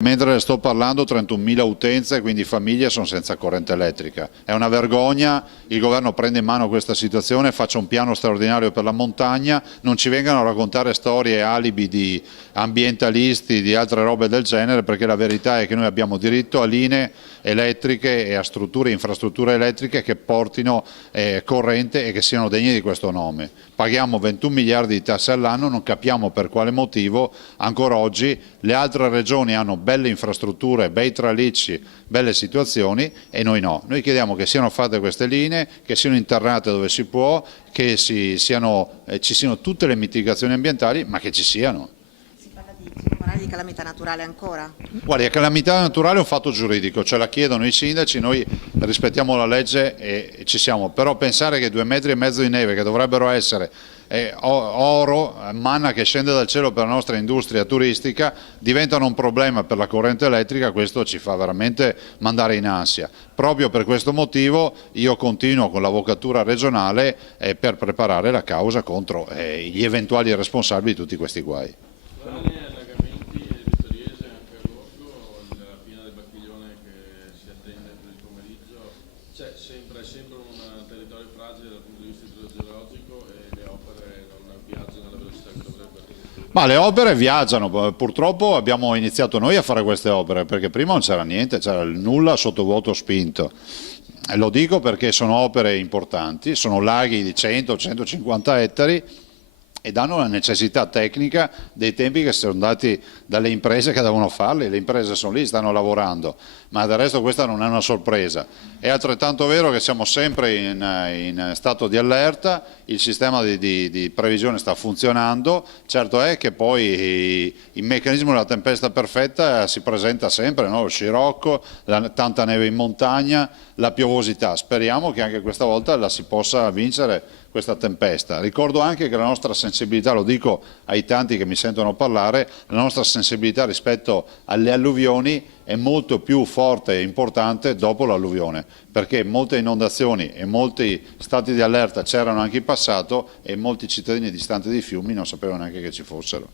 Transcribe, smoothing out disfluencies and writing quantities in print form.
Mentre sto parlando 31.000 utenze, quindi famiglie sono senza corrente elettrica. È una vergogna, il governo prende in mano questa situazione, faccia un piano straordinario per la montagna, non ci vengano a raccontare storie e alibi di ambientalisti, di altre robe del genere, perché la verità è che noi abbiamo diritto a linee elettriche e a strutture, infrastrutture elettriche che portino corrente e che siano degne di questo nome. Paghiamo 21 miliardi di tasse all'anno, non capiamo per quale motivo ancora oggi le altre regioni hanno belle infrastrutture, bei tralicci, belle situazioni e noi no. Noi chiediamo che siano fatte queste linee, che siano internate dove si può, che ci siano tutte le mitigazioni ambientali, ma che ci siano. Si parla di calamità naturale ancora? Guardi, la calamità naturale è un fatto giuridico, ce la chiedono i sindaci, noi rispettiamo la legge e ci siamo, però pensare che 2,5 metri di neve che dovrebbero essere oro, manna che scende dal cielo per la nostra industria turistica, diventano un problema per la corrente elettrica, questo ci fa veramente mandare in ansia. Proprio per questo motivo io continuo con l'avvocatura regionale per preparare la causa contro gli eventuali responsabili di tutti questi guai. Allagamenti di Toriese anche a Gorgo, la piena del Bacchiglione che si attende per il pomeriggio, è sempre un territorio fragile dal punto di vista idrogeologico e le opere non viaggiano alla velocità che dovrebbero. Ma le opere viaggiano, purtroppo abbiamo iniziato noi a fare queste opere perché prima non c'era niente, c'era il nulla sottovuoto spinto. E lo dico perché sono opere importanti, sono laghi di 100-150 ettari e danno la necessità tecnica dei tempi che sono dati dalle imprese che devono farli, le imprese sono lì, stanno lavorando, ma del resto questa non è una sorpresa. È altrettanto vero che siamo sempre in stato di allerta, il sistema di previsione sta funzionando, certo è che poi il meccanismo della tempesta perfetta si presenta sempre, no? Lo scirocco, tanta neve in montagna, la piovosità, speriamo che anche questa volta la si possa vincere questa tempesta. Ricordo anche che la nostra sensibilità, lo dico ai tanti che mi sentono parlare, la nostra sensibilità rispetto alle alluvioni è molto più forte e importante dopo l'alluvione, perché molte inondazioni e molti stati di allerta c'erano anche in passato e molti cittadini distanti dai fiumi non sapevano neanche che ci fossero.